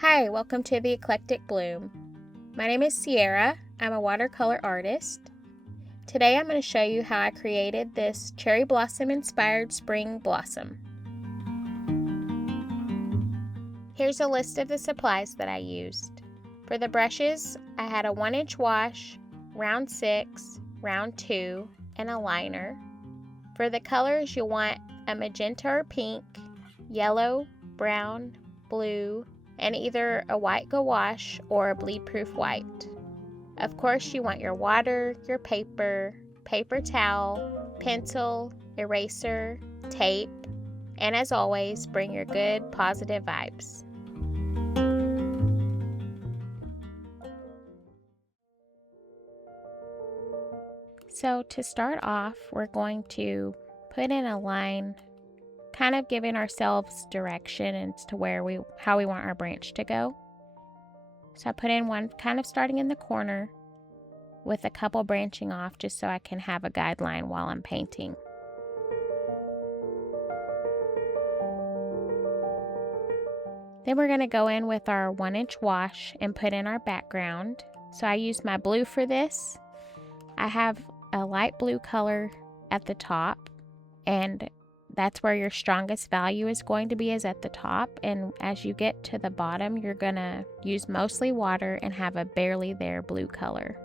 Hi, welcome to the Eclectic Bloom. My name is Sierra. I'm a watercolor artist. Today I'm going to show you how I created this cherry blossom inspired spring blossom. Here's a list of the supplies that I used. For the brushes, I had a 1-inch wash, round 6, round 2, and a liner. For the colors, you'll want a magenta or pink, yellow, brown, blue, and either a white gouache or a bleed-proof white. Of course, you want your water, your paper towel, pencil, eraser, tape, and as always, bring your good, positive vibes. So to start off, we're going to put in a line, kind of giving ourselves direction as to how we want our branch to go. So I put in one kind of starting in the corner with a couple branching off just so I can have a guideline while I'm painting. Then we're going to go in with our 1-inch wash and put in our background. So I used my blue for this. I have a light blue color at the top, and that's where your strongest value is going to be, is at the top, and as you get to the bottom you're gonna use mostly water and have a barely there blue color.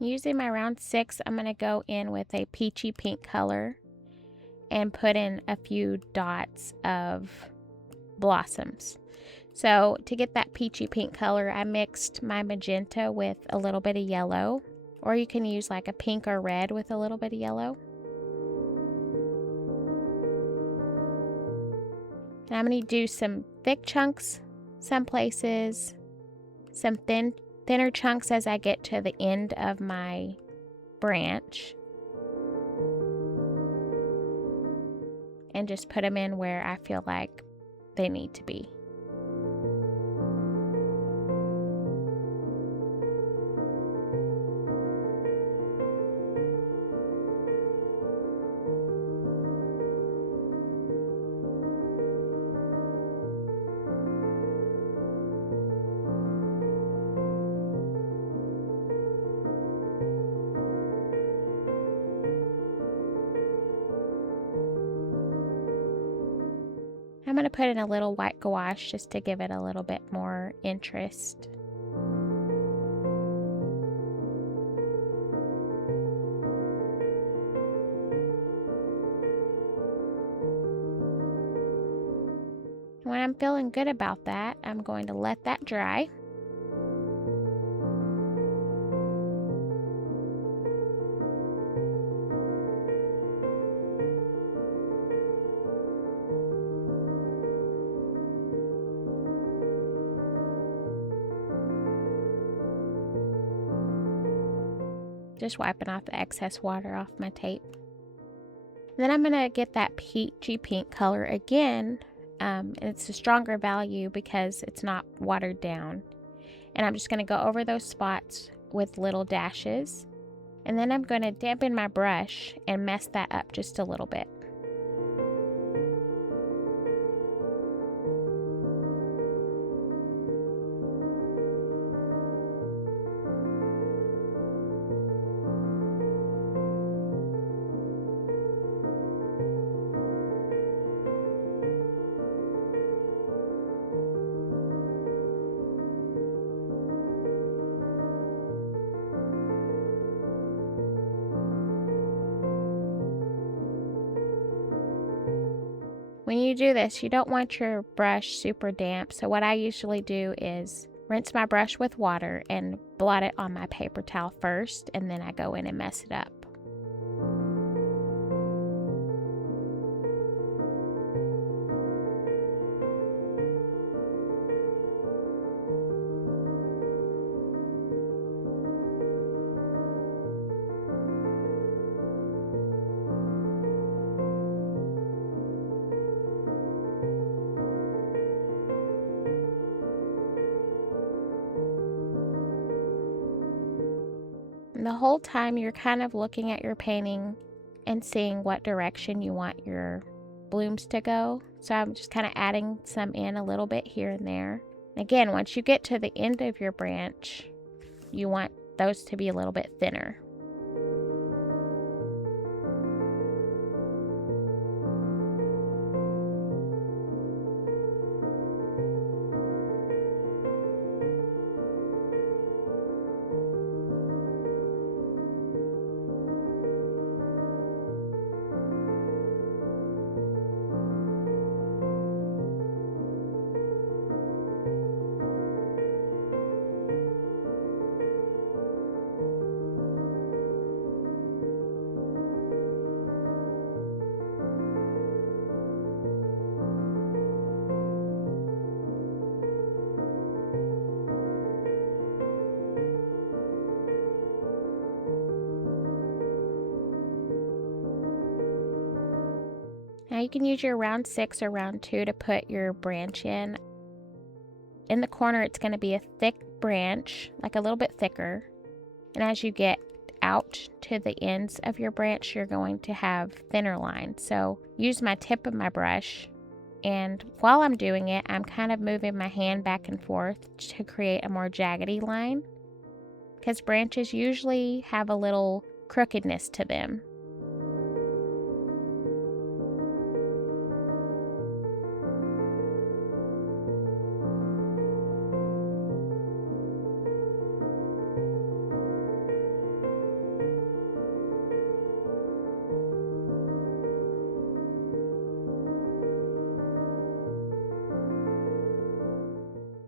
Using my round 6, I'm going to go in with a peachy pink color and put in a few dots of blossoms. So to get that peachy pink color, I mixed my magenta with a little bit of yellow, or you can use like a pink or red with a little bit of yellow. And I'm going to do some thick chunks some places, some thinner chunks as I get to the end of my branch, and just put them in where I feel like they need to be. I'm going to put in a little white gouache just to give it a little bit more interest. When I'm feeling good about that, I'm going to let that dry. Just wiping off the excess water off my tape. Then I'm going to get that peachy pink color again. It's a stronger value because it's not watered down. And I'm just going to go over those spots with little dashes. And then I'm going to dampen my brush and mess that up just a little bit. When you do this, you don't want your brush super damp, so what I usually do is rinse my brush with water and blot it on my paper towel first, and then I go in and mess it up. And the whole time you're kind of looking at your painting and seeing what direction you want your blooms to go. So I'm just kind of adding some in a little bit here and there. Again, once you get to the end of your branch, you want those to be a little bit thinner. Now you can use your round 6 or round 2 to put your branch in. In the corner, it's going to be a thick branch, like a little bit thicker. And as you get out to the ends of your branch, you're going to have thinner lines. So use my tip of my brush, and while I'm doing it, I'm kind of moving my hand back and forth to create a more jaggedy line, because branches usually have a little crookedness to them.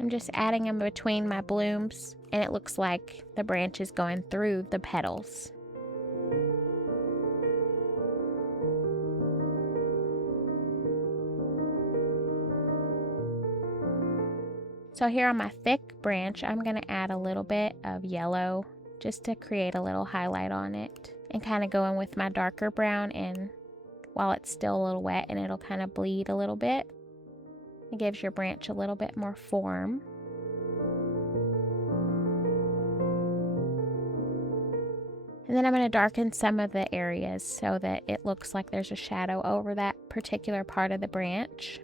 I'm just adding them between my blooms, and it looks like the branch is going through the petals. So here on my thick branch, I'm going to add a little bit of yellow just to create a little highlight on it, and kind of go in with my darker brown, and while it's still a little wet, and it'll kind of bleed a little bit. It gives your branch a little bit more form. And then I'm going to darken some of the areas so that it looks like there's a shadow over that particular part of the branch.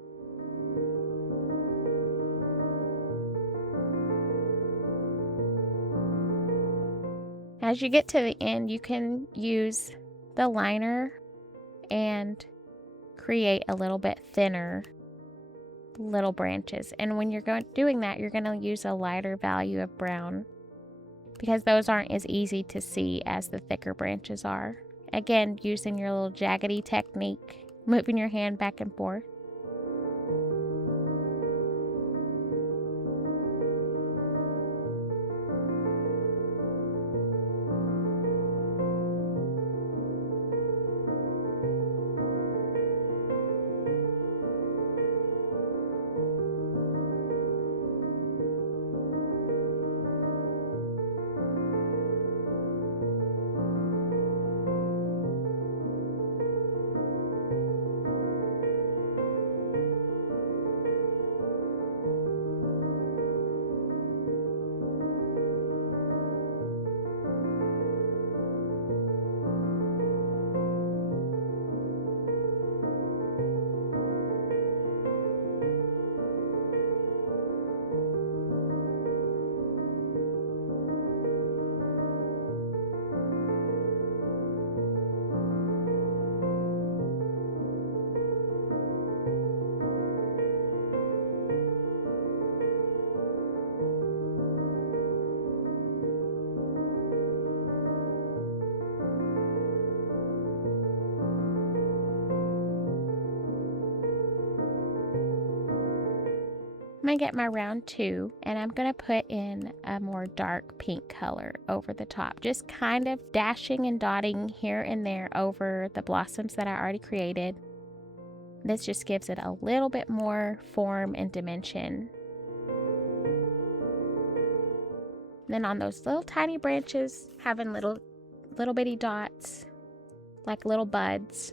As you get to the end, you can use the liner and create a little bit thinner little branches. And when you're doing that, you're going to use a lighter value of brown, because those aren't as easy to see as the thicker branches are. Again, using your little jaggedy technique, moving your hand back and forth. I'm going to get my round 2 and I'm going to put in a more dark pink color over the top. Just kind of dashing and dotting here and there over the blossoms that I already created. This just gives it a little bit more form and dimension. Then on those little tiny branches, having little bitty dots, like little buds.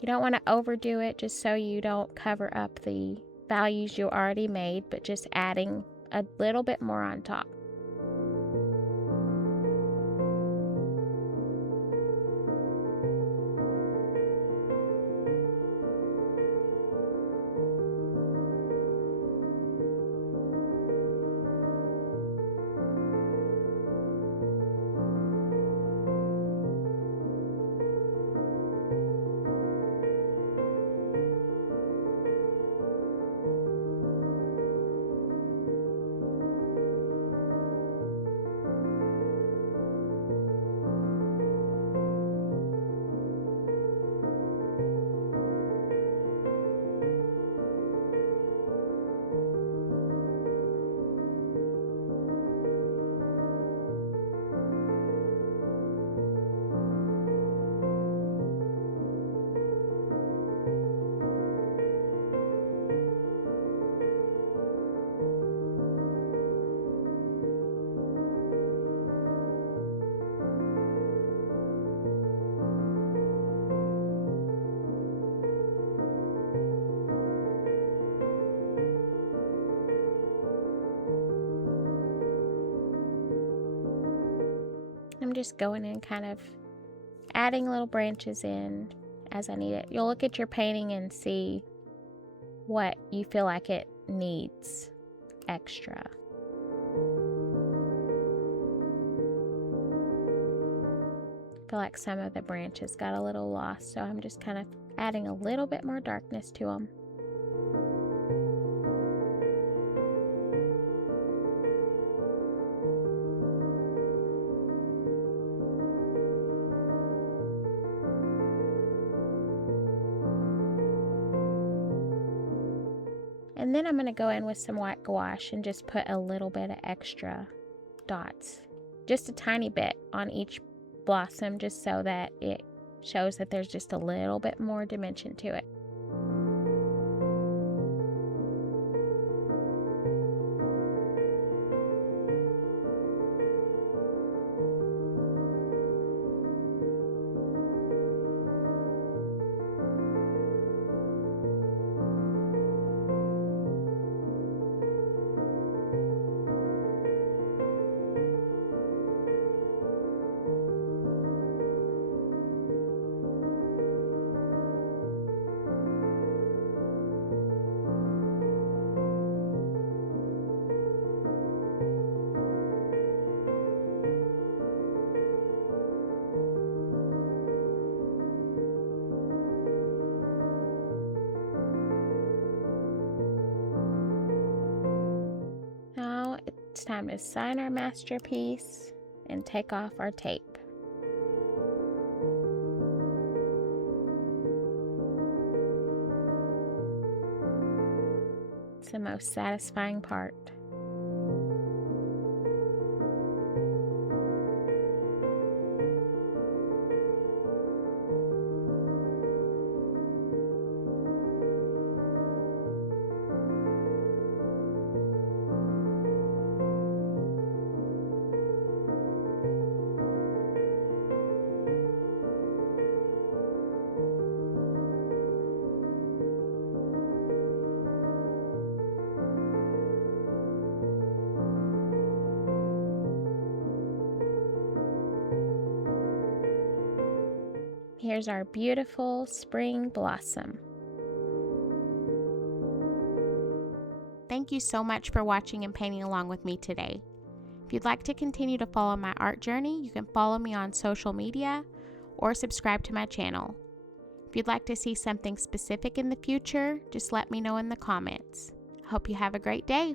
You don't want to overdo it just so you don't cover up the values you already made, but just adding a little bit more on top. I'm just going in kind of adding little branches in as I need it. You'll look at your painting and see what you feel like it needs extra. I feel like some of the branches got a little lost, so I'm just kind of adding a little bit more darkness to them. And then I'm going to go in with some white gouache and just put a little bit of extra dots. Just a tiny bit on each blossom, just so that it shows that there's just a little bit more dimension to it. Now it's time to sign our masterpiece and take off our tape. It's the most satisfying part. Here's our beautiful spring blossom. Thank you so much for watching and painting along with me today. If you'd like to continue to follow my art journey, you can follow me on social media or subscribe to my channel. If you'd like to see something specific in the future, just let me know in the comments. Hope you have a great day.